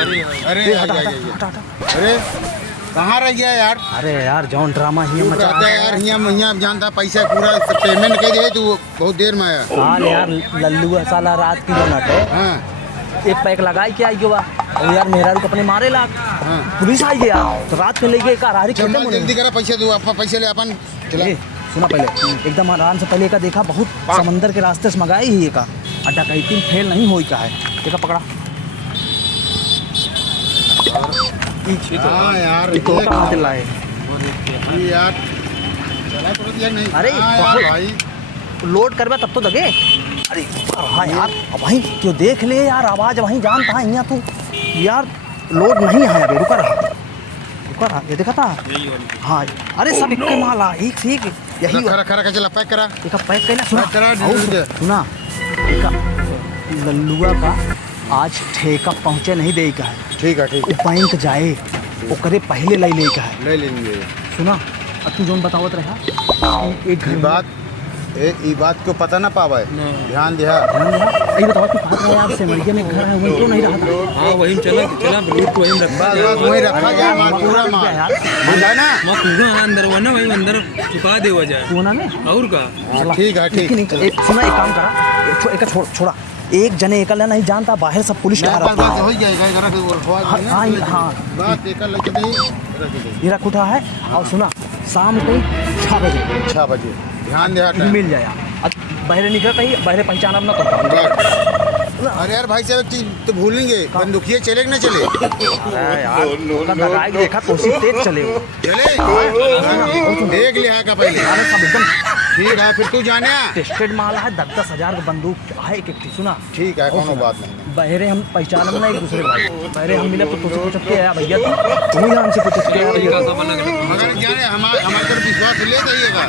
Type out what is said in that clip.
अरे अरे कहाँ रह गया यार? अरे यार जौन ड्रामा ही मचा है यार, यहाँ जानता पैसा पूरा पेमेंट कर दे तू बहुत देर में आया। हाल यार लल्लू साला रात की नट है। हाँ एक पैक लगाई के आई गया और यार मेहरा को अपने मारे लाग। हाँ पुलिस आई गया तो रात में ले गए कार जल्दी करा पैसे दो, आप पैसे ले अपन चला। सुना पहले एकदम आराम से पहले का देखा बहुत समंदर के रास्ते से मंगाई ही का अड्डा कहीं तीन फेल नहीं हो का है। देखा पकड़ा हाँ यार तो कहाँ लाए यार नहीं। अरे भाई लोड करवा तब तो दगे। अरे हाँ यार वहीं क्यों देख ले यार आवाज़ वहीं जानता है यहाँ तू यार लोड नहीं है अभी रुका रहा ये देखा था। हाँ अरे सब एक माला एक से एक यही खरा चला पैक करा एक पैक करना। सुना सुना लल्लुआ का आज ठेका पहुँचे नहीं दे का है। ठीक है बैंक जाए ओकरे पहले ले का है ले लेंगे। सुना अब तू जोन बतावत रहा एक घर ई बात को पता ना पावे ध्यान दिया यही बताओ तू कहाँ रहा यार सिमरिया में घर है वहीं तो नहीं रहा था। हाँ वहीं चला लूट वहीं रखा गया माल पूरा माल यार है ना अंदर हुआ ना वहीं अंदर चुका दे जाए सोना में और का। ठीक है ठीक सुना एक काम करा एक छोड़ा एक जने एकल नहीं जानता बाहर सब पुलिस आ रहा हो जाएगा ये रख उठा है। और सुना शाम को 6 बजे ध्यान दे मिल जाए। बहरे निकल ही बहरे पहचाना ना तो। अरे यार भाई साहब एक चीज तो भूलेंगे बंदूकिये चले कि ना चले? यार देखा कोशिश तेज चले देख लिया का पहले सब एकदम ठीक है। फिर तू जाने टेस्टेड माल है 10,000 का बंदूक है एक सुना। ठीक है कोनो बात नहीं। बहरे हम पहचान में ना एक दूसरे भाई बहरे हम मिले तो तुझसे पूछ के आया भैया तू ही हमसे पूछ के आया भैया मगर जाने हमारे पर विश्वास ले जाइएगा।